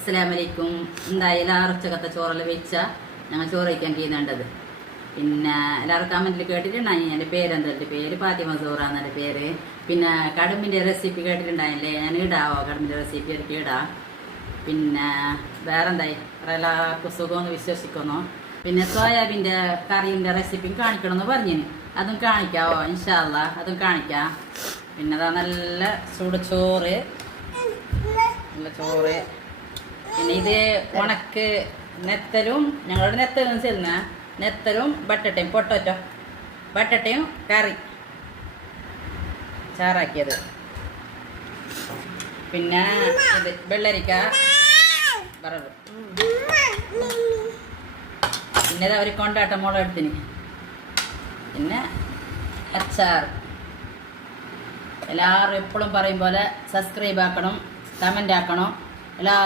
അസ്സലാമലൈക്കും. എന്തായാലും ഉച്ചക്കത്തെ ചോറെല്ലാം വെച്ച ഞങ്ങൾ ചോറ് വയ്ക്കാൻ ചെയ്യുന്നുണ്ടത്. പിന്നെ എല്ലാവരും കമന്റിൽ കേട്ടിട്ടുണ്ടായി എൻ്റെ പേരെന്താ, എൻ്റെ പേര് ഫാത്തിമ സൂറാന്ന് എൻ്റെ പേര്. പിന്നെ കടുമ്പിൻ്റെ റെസിപ്പി കേട്ടിട്ടുണ്ടായില്ലേ, ഞാൻ ഇടാവോ കടുമ്പിൻ്റെ റെസിപ്പി എനിക്ക് ഇടാം. പിന്നെ വേറെന്തായി എല്ലാവർക്കും സുഖമെന്ന് വിശ്വസിക്കുന്നു. പിന്നെ സോയാബീൻ്റെ കറീൻ്റെ റെസിപ്പിയും കാണിക്കണമെന്ന് പറഞ്ഞിന്, അതും കാണിക്കാവോ ഇൻഷാ അല്ലാ, അതും കാണിക്കാം. പിന്നെ അതാ നല്ല ചൂട് നല്ല ചോറ്. പിന്നെ ഇത് ഉണക്ക് നെത്തലും, ഞങ്ങളുടെ നെത്തലും ചെല്ലുന്ന നെത്തലും ബട്ടട്ടയും ബട്ടട്ടയും കറി ചാറാക്കിയത്. പിന്നെ ഇത് വെള്ളരിക്ക വറവ്. പിന്നെ ഇത് ഒരു കൊണ്ടാട്ട മുളക് എടുത്തിന്. പിന്നെ അച്ചാർ. എല്ലാവരും എപ്പോഴും പറയും പോലെ സബ്സ്ക്രൈബ് ആക്കണം, കമൻ്റ് ആക്കണം. എല്ലാവരും